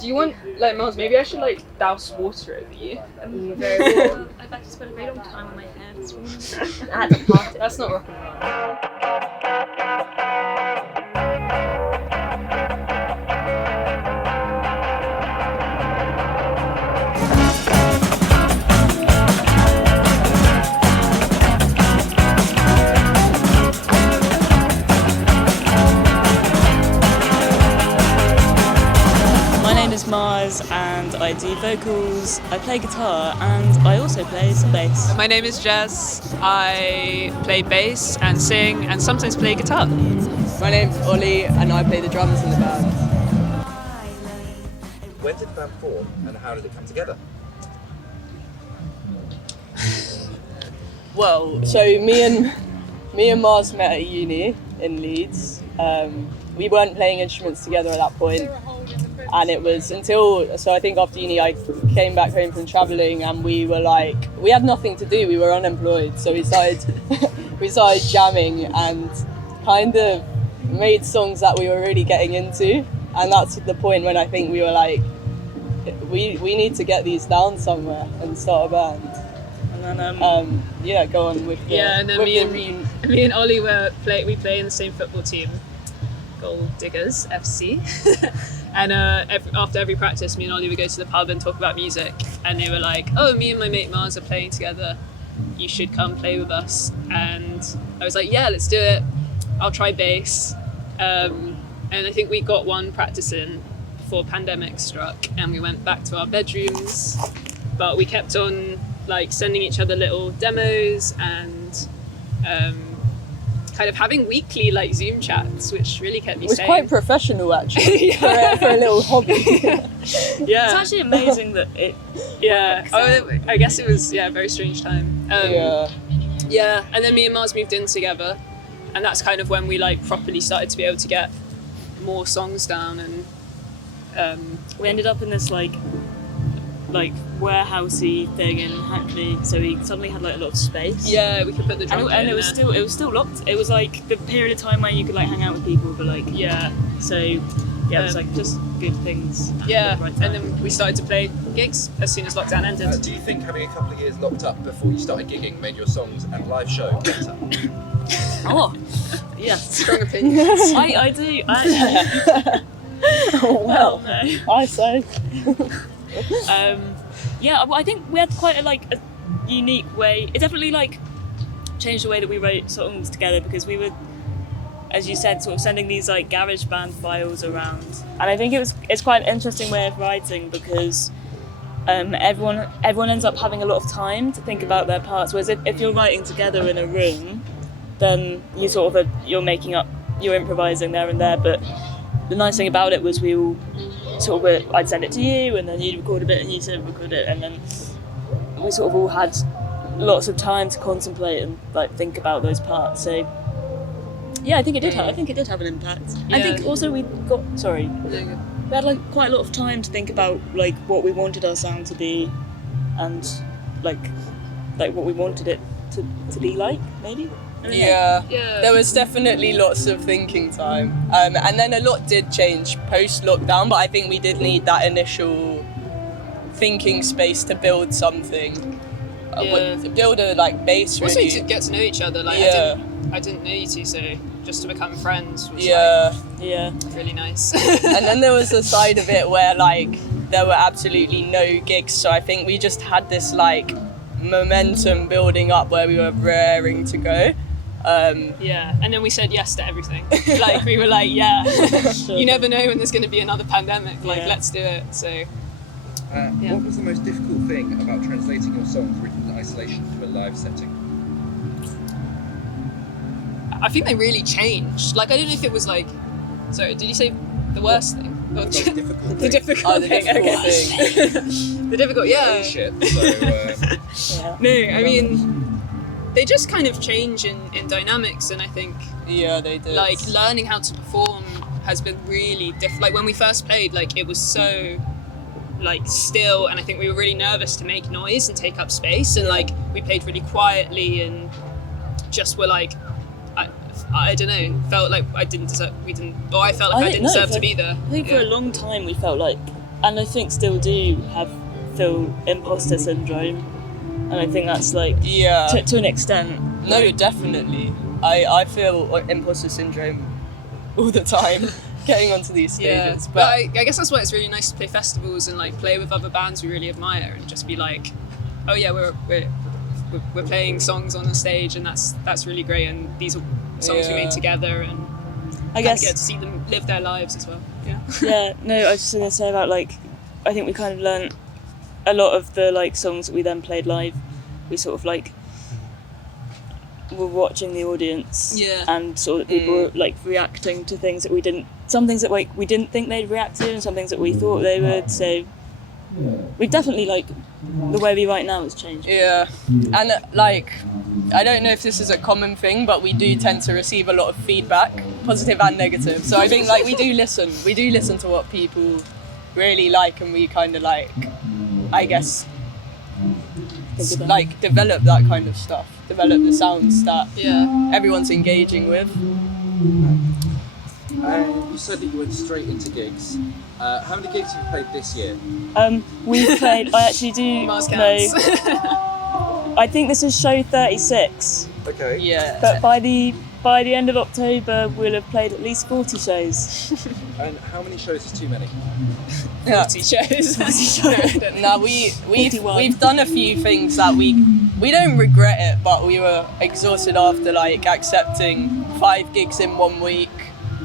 Do you want, like, Mars, maybe I should, like, douse water over you? Very warm. I've actually spent a very long time on my hair this morning. At the party. That's not rock and roll. Mars, and I do vocals, I play guitar, and I also play some bass. My name is Jess. I play bass and sing and sometimes play guitar. My name's Ollie and I play the drums in the band. When did the band form and how did it come together? Well, so me and Mars met at uni in Leeds. We weren't playing instruments together at that point. And it was so I think after uni I came back home from travelling and we had nothing to do, we were unemployed, so we started jamming and kind of made songs that we were really getting into, and that's the point when I think we were like, we need to get these down somewhere and start a band. And then go on with the, and then me and Ollie we play in the same football team, Gold Diggers FC. And after every practice, me and Ollie would go to the pub and talk about music. And they were like, oh, me and my mate Mars are playing together. You should come play with us. And I was like, yeah, let's do it. I'll try bass. And I think we got one practice in before pandemic struck. And we went back to our bedrooms. But we kept on like sending each other little demos and kind of having weekly like Zoom chats, which really kept me sane. It was quite professional actually for a little hobby. Yeah. It's actually amazing that it works out. I guess it was a very strange time. Yeah, and then me and Mars moved in together, and that's kind of when we like properly started to be able to get more songs down, and we ended up in this like warehousey thing in Hackney, so we suddenly had like a lot of space. Yeah, we could put the drum and it was still locked. It was like the period of time where you could like hang out with people, but like so it was like just good things. Yeah, right, and then we started to play gigs as soon as lockdown ended. Do you think having a couple of years locked up before you started gigging made your songs and live show better? Oh, yes. Strong opinions. I do. Oh well, no. I say. I think we had quite a unique way. It definitely like changed the way that we wrote songs together, because we were, as you said, sort of sending these like garage band files around, and I think it's quite an interesting way of writing, because everyone ends up having a lot of time to think about their parts, whereas if you're writing together in a room, then you're improvising there and there. But the nice thing about it was we all I'd send it to you, and then you'd record a bit, and you'd record it, and then we sort of all had lots of time to contemplate and like think about those parts. So yeah, I think it did have an impact. Yeah. I think also we had like quite a lot of time to think about like what we wanted our sound to be, and like what we wanted it to be like, maybe. Yeah, there was definitely lots of thinking time, and then a lot did change post-lockdown, but I think we did need that initial thinking space to build something, to build a like base really. Also to get to know each other, like I didn't know you two, so just to become friends was really nice. And then there was a side of it where like there were absolutely no gigs, so I think we just had this like momentum building up where we were raring to go. And then we said yes to everything. Like we were like, you never know when there's going to be another pandemic. Like let's do it. So. What was the most difficult thing about translating your songs written in isolation to a live setting? I think they really changed. Like I don't know if it was like. Sorry, did you say the worst thing? The most difficult thing. The difficult thing. thing. The difficult, So, No, I mean. They just kind of change in dynamics, and I think they did. Like learning how to perform has been really different. Like when we first played, like it was so like still, and I think we were really nervous to make noise and take up space, and like we played really quietly and just were like I don't know, felt like I didn't deserve. I felt like I didn't deserve to be there. I think for a long time we felt like, and I think still do feel imposter syndrome, and I think that's like to an extent. No, definitely. I feel imposter syndrome all the time getting onto these stages. But I guess that's why it's really nice to play festivals and like play with other bands we really admire and just be like, oh yeah, we're playing songs on the stage and that's really great, and these are songs we made together, and I guess get to see them live their lives as well. Yeah. Yeah. No, I was just gonna say about like, I think we kind of learnt a lot of the like songs that we then played live. We sort of like were watching the audience, and sort of people were like reacting to things that we didn't. Some things that like we didn't think they'd react to, and some things that we thought they would. So we've definitely like the way we write now has changed. Yeah, and like I don't know if this is a common thing, but we do tend to receive a lot of feedback, positive and negative. So I think like we do listen to what people really like, and we kind of like, I guess, like develop that kind of stuff, develop the sounds that everyone's engaging with. You said that you went straight into gigs. How many gigs have you played this year? We've played. I actually do Mars know. counts. I think this is show 36. Okay. Yeah. But by the end of October, we'll have played at least 40 shows. And how many shows is too many? 40 shows. No, we've done a few things that we don't regret it, but we were exhausted after like accepting 5 gigs in 1 week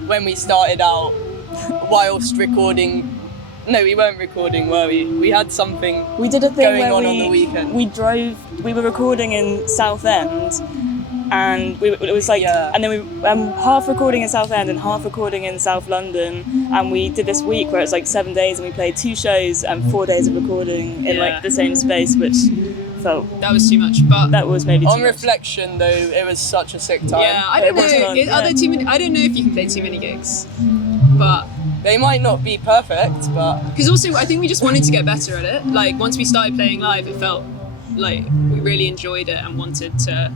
when we started out whilst recording. No, we weren't recording, were we? We had something We did a thing going where on the weekend. We were recording in Southend, and it was like, and then we half recording in Southend and half recording in South London, and we did this week where it's like 7 days, and we played 2 shows and 4 days of recording in like the same space, which felt that was too much. But that was maybe too on much. reflection, though, it was such a sick time. yeah, I don't know. fun, Are there too many? I don't know if you can play too many gigs, but. They might not be perfect, but Because also, I think we just wanted to get better at it. Like, once we started playing live, it felt like we really enjoyed it and wanted to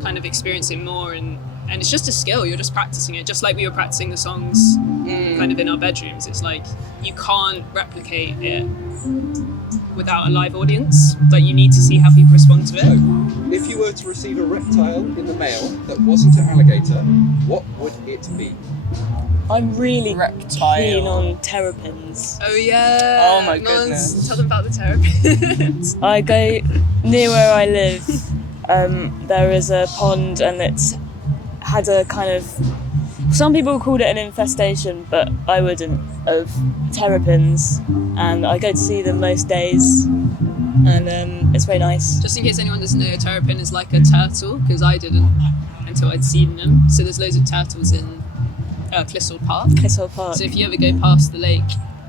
kind of experience it more. And it's just a skill. You're just practicing it. Just like we were practicing the songs kind of in our bedrooms. It's like, you can't replicate it without a live audience. Like, you need to see how people respond to it. If you were to receive a reptile in the mail that wasn't an alligator, what would it be? I'm really reptile. keen on terrapins. Oh, yeah. Oh, my goodness. Tell them about the terrapins. I go near where I live. There is a pond, and it's had a kind of. Some people called it an infestation, but I wouldn't, of terrapins, and I go to see them most days, and it's very nice. Just in case anyone doesn't know, a terrapin is like a turtle, because I didn't until I'd seen them. So there's loads of turtles in Clissold Park. Clissold Park. So if you ever go past the lake,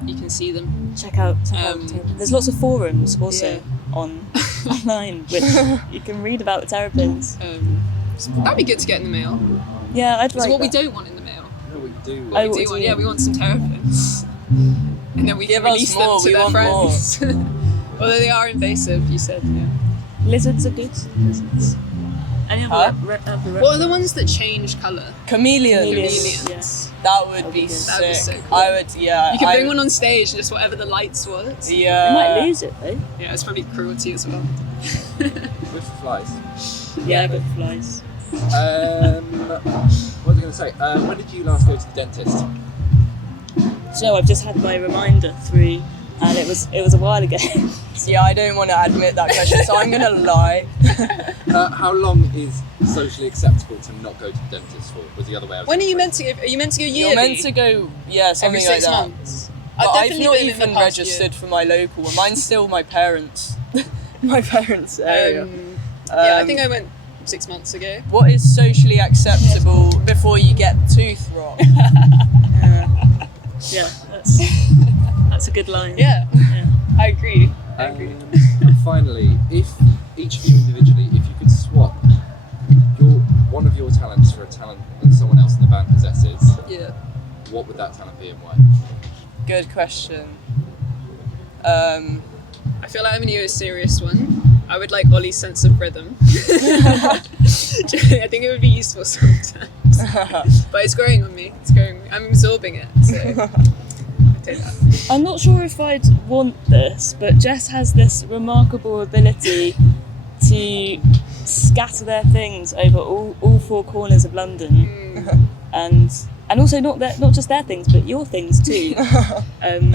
you can see them. Check out terrapins. There's lots of forums also online, which you can read about the terrapins. That'd be good to get in the mail. Yeah, I'd It's write what we that. don't want in the mail. No, we do. Oh, We do want, we want some terrapins. And then we Give can us release more, them to we their want friends. Although they are invasive, you said. Yeah. Lizards are good. Lizards. Any other What are the ones that change colour? chameleons. Chameleons. Yes. That would be good. sick. That'd be so cool. I would, yeah. You can bring one on stage and just whatever the lights was. Yeah. You might lose it though. Yeah, it's probably cruelty as well. With flies. Yeah, good flies. What was I going to say? When did you last go to the dentist? So I've just had my reminder through, and it was a while ago. Yeah, I don't want to admit that question, so I'm gonna lie. How long is socially acceptable to not go to the dentist for? Was the other way? When are you meant to go? Are you meant to go yearly? You're meant to go, yeah, something every 6 like that. months? But I've definitely not been in the even past registered for my local one. Mine's still my parents' area. Yeah, I think I went 6 months ago. What is socially acceptable before you get tooth rot? Yeah, that's a good line. Yeah, I agree. Finally, if each of you individually, if you could swap one of your talents for a talent that someone else in the band possesses, what would that talent be and why? Good question. I feel like I'm gonna do a serious one. I would like Ollie's sense of rhythm. I think it would be useful sometimes. sometimes. But it's growing on me. It's growing. I'm absorbing it. So I take that. I'm not sure if I'd want this, but Jess has this remarkable ability to scatter their things over all four corners of London, and also not just their things, but your things too.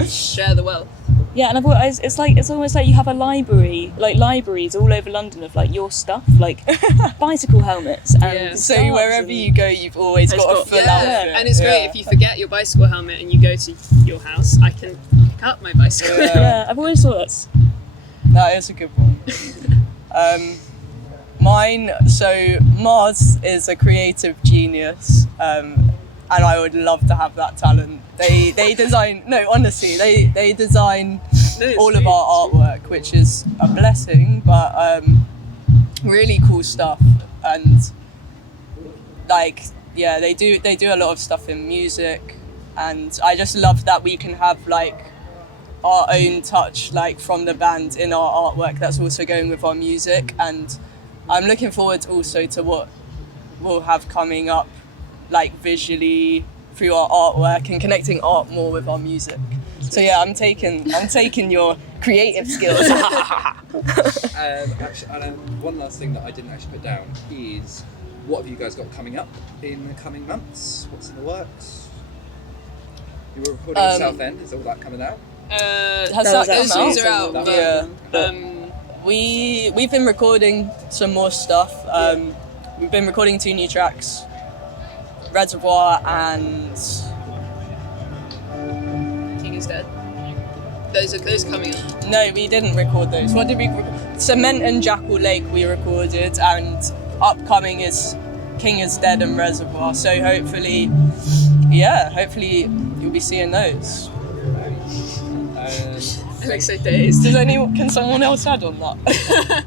Share the wealth. Yeah, and I've always, it's almost like you have a library, like libraries all over London of like your stuff, like bicycle helmets and Yeah. So scarves wherever and- you go, you've always got a full outfit. And it's great if you forget your bicycle helmet and you go to your house, I can pick up my bicycle. Yeah, I've always thought that's That is a good one. Mine, so Mars is a creative genius, and I would love to have that talent. They design, no, honestly, they design all of our artwork, which is a blessing, but really cool stuff. And like, yeah, they do a lot of stuff in music, and I just love that we can have like our own touch, like from the band, in our artwork that's also going with our music. And I'm looking forward also to what we'll have coming up, like visually through our artwork and connecting art more with our music. So yeah, I'm taking your creative skills. Actually, one last thing that I didn't actually put down is, what have you guys got coming up in the coming months? What's in the works? You were recording at Southend. Is all that coming out? Has Those that come songs out? are out. Yeah. But, We've been recording some more stuff. We've been recording 2 new tracks, Reservoir and King is Dead. Those are coming up. no, we didn't record those. What did we? Cement and Jackal Lake we recorded, and upcoming is King is Dead and Reservoir. So hopefully you'll be seeing those. I look so dazed. Can someone else add on that?